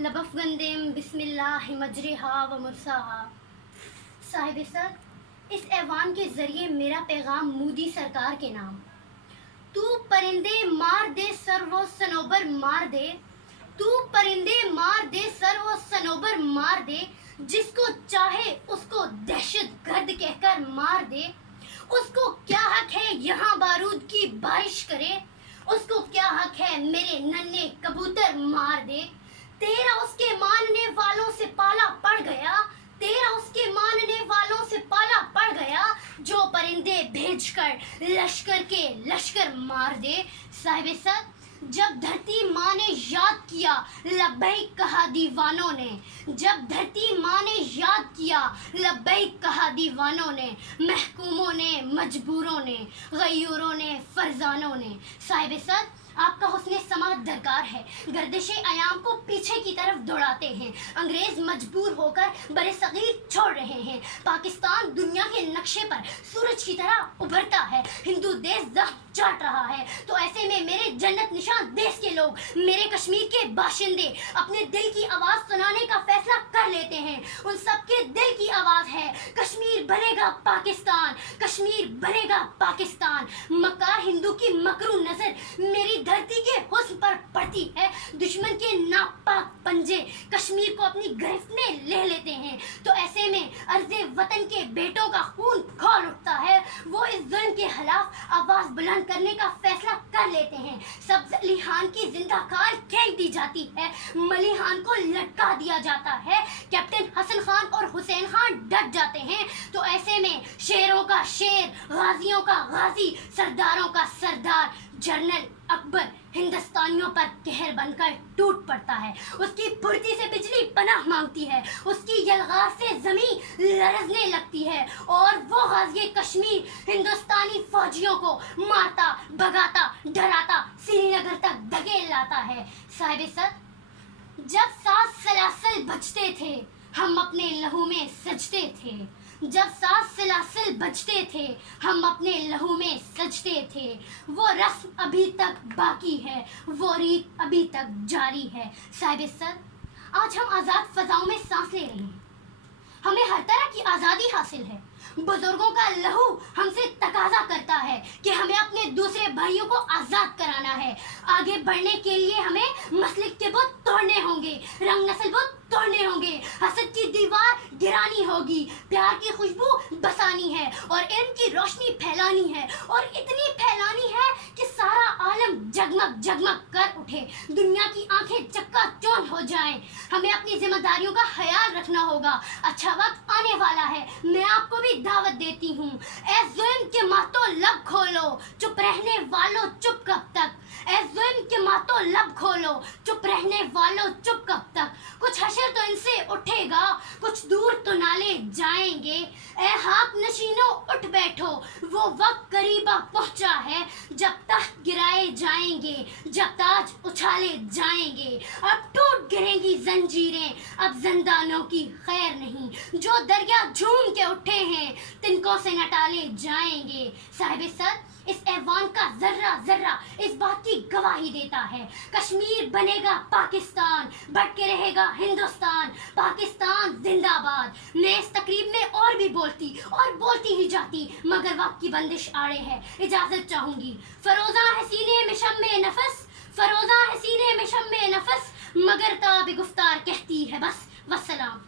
لبفگندم بسم اللہ مجرہا و مرساہا۔ صاحب سر، اس ایوان کے ذریعے میرا پیغام مودی سرکار کے نام۔ تو پرندے مار دے سر و صنوبر مار دے، تو پرندے مار دے سر و صنوبر مار دے، جس کو چاہے اس کو دہشت گرد کہہ کر مار دے۔ اس کو کیا حق ہے یہاں بارود کی بارش کرے، اس کو کیا حق ہے میرے ننھے کبوتر مار دے۔ تیرا اس کے ماننے والوں سے پالا پڑ گیا، تیرا اس کے ماننے والوں سے پالا پڑ گیا، جو پرندے بھیج کر لشکر کے لشکر مار دے۔ صاحب سر، جب دھرتی ماں نے یاد کیا لبیک کہا دیوانوں نے، جب دھرتی ماں نے یاد کیا لبیک کہا دیوانوں نے، محکوموں نے مجبوروں نے غیوروں نے فرزانوں نے۔ صاحب سر، آپ کا حسن سماعت درکار ہے، گردش ایام کو پیچھے کی طرف دوڑاتے ہیں، انگریز مجبور ہو کر بر صغیر چھوڑ رہے ہیں، پاکستان دنیا کے نقشے پر سورج کی طرح ابھرتا ہے، ہندو دیش زخم چاٹ رہا ہے۔ تو ایسے میں میرے جنت نشان دیش کے لوگ، میرے کشمیر کے باشندے اپنے دل کی آواز سنانے کا فیصلہ کر لیتے ہیں۔ ان سب کے دل کی آواز ہے، کشمیر بنے گا پاکستان، کشمیر بنے گا پاکستان۔ مکار ہندو کی مکرو نظر میری دھرتی کے حسن پر پڑتی ہے، دشمن کے ناپاک پنجے کشمیر کو اپنی گرفت میں لے لیتے ہیں۔ تو ایسے میں عرض وطن کے بیٹوں کا خون کھول اٹھتا ہے، وہ اس ظلم کے خلاف آواز بلند کرنے کا فیصلہ کر لیتے ہیں۔ سبز علی خان کی زندہ کار کھینچ دی جاتی ہے، ملی خان کو لٹکا دیا جاتا ہے، کیپٹن حسن خان اور حسین خان ڈٹ جاتے ہیں۔ تو ایسے میں شیروں کا شیر، غازیوں کا غازی، سرداروں کا سردار جنرل اکبر ہندوستانیوں پر قہر بن کر ٹوٹ پڑتا ہے، اس کی پھرتی سے بجلی پناہ مانگتی ہے، اس کی یلغار سے زمین لرزنے لگتی ہے، اور وہ غازی کشمیر ہندوستانی فوجیوں کو مارتا بھگاتا ڈراتا سری نگر تک دھکیل لاتا ہے۔ صاحب سر، جب ساز سلاسل بجتے تھے ہم اپنے لہو میں سجتے تھے، جب ساز سلاسل بجتے تھے ہم اپنے لہو میں سجتے تھے، وہ رسم ابھی تک باقی ہے، وہ ریت ابھی تک جاری ہے۔ صاحب سر، آج ہم آزاد فضاؤں میں سانس لے رہے ہیں، ہمیں ہر طرح کی آزادی حاصل ہے، بزرگوں کا لہو ہم سے تقاضا کرتا ہے کہ ہمیں اپنے دوسرے بھائیوں کو آزاد کرانا ہے۔ آگے بڑھنے کے لیے ہمیں مسلک کے بت توڑنے ہوں گے، رنگ نسل بت توڑنے ہوں گے، حسد کی دیوار گرانی ہوگی، پیار کی خوشبو بسانی ہے، اور علم کی روشنی پھیلانی ہے، اور اتنی پھیلانی ہے کہ سارا عالم جگمگ جگمگ کر اٹھے، دنیا کی آنکھیں چکا چوندھ ہو جائیں۔ ہمیں اپنی ذمہ داریوں کا خیال رکھنا ہوگا، اچھا وقت آنے والا ہے، میں آپ کو بھی دعوت دیتی ہوں۔ اے ظلم کے ماتوں لب کھولو، چپ رہنے والوں چپ کب تک، اے ظلم کے ماتوں لب کھولو، چپ رہنے والوں چپ کب تک، کچھ حشر تو ان سے اٹھے گا، کچھ دور تو نالے جائیں گے۔ اے خاک نشینوں اٹھ بیٹھو، وہ وقت قریبا پہنچا ہے، جب تخت گرائے جائیں گے، جب تاج اچھالے جائیں گے، اب ٹوٹ گریں گی زنجیریں، اب زندانوں کی خیر نہیں، جو دریا جھوم کے اٹھے ہیں تنکوں سے نہ ٹالے جائیں گے۔ صاحب سر، اس ایوان کا ذرہ ذرہ اس بات کی گواہی دیتا ہے، کشمیر بنے گا پاکستان، بٹ کے رہے گا ہندوستان، پاکستان زندہ باد۔ میں اس تقریب میں اور بھی بولتی ہی جاتی، مگر وقت کی بندش آڑے ہے، اجازت چاہوں گی۔ فروزاں ہے سینے میں شم نفس، فروزاں ہے سینے میں شم نفس، مگر تاب گفتار کہتی ہے بس، والسلام۔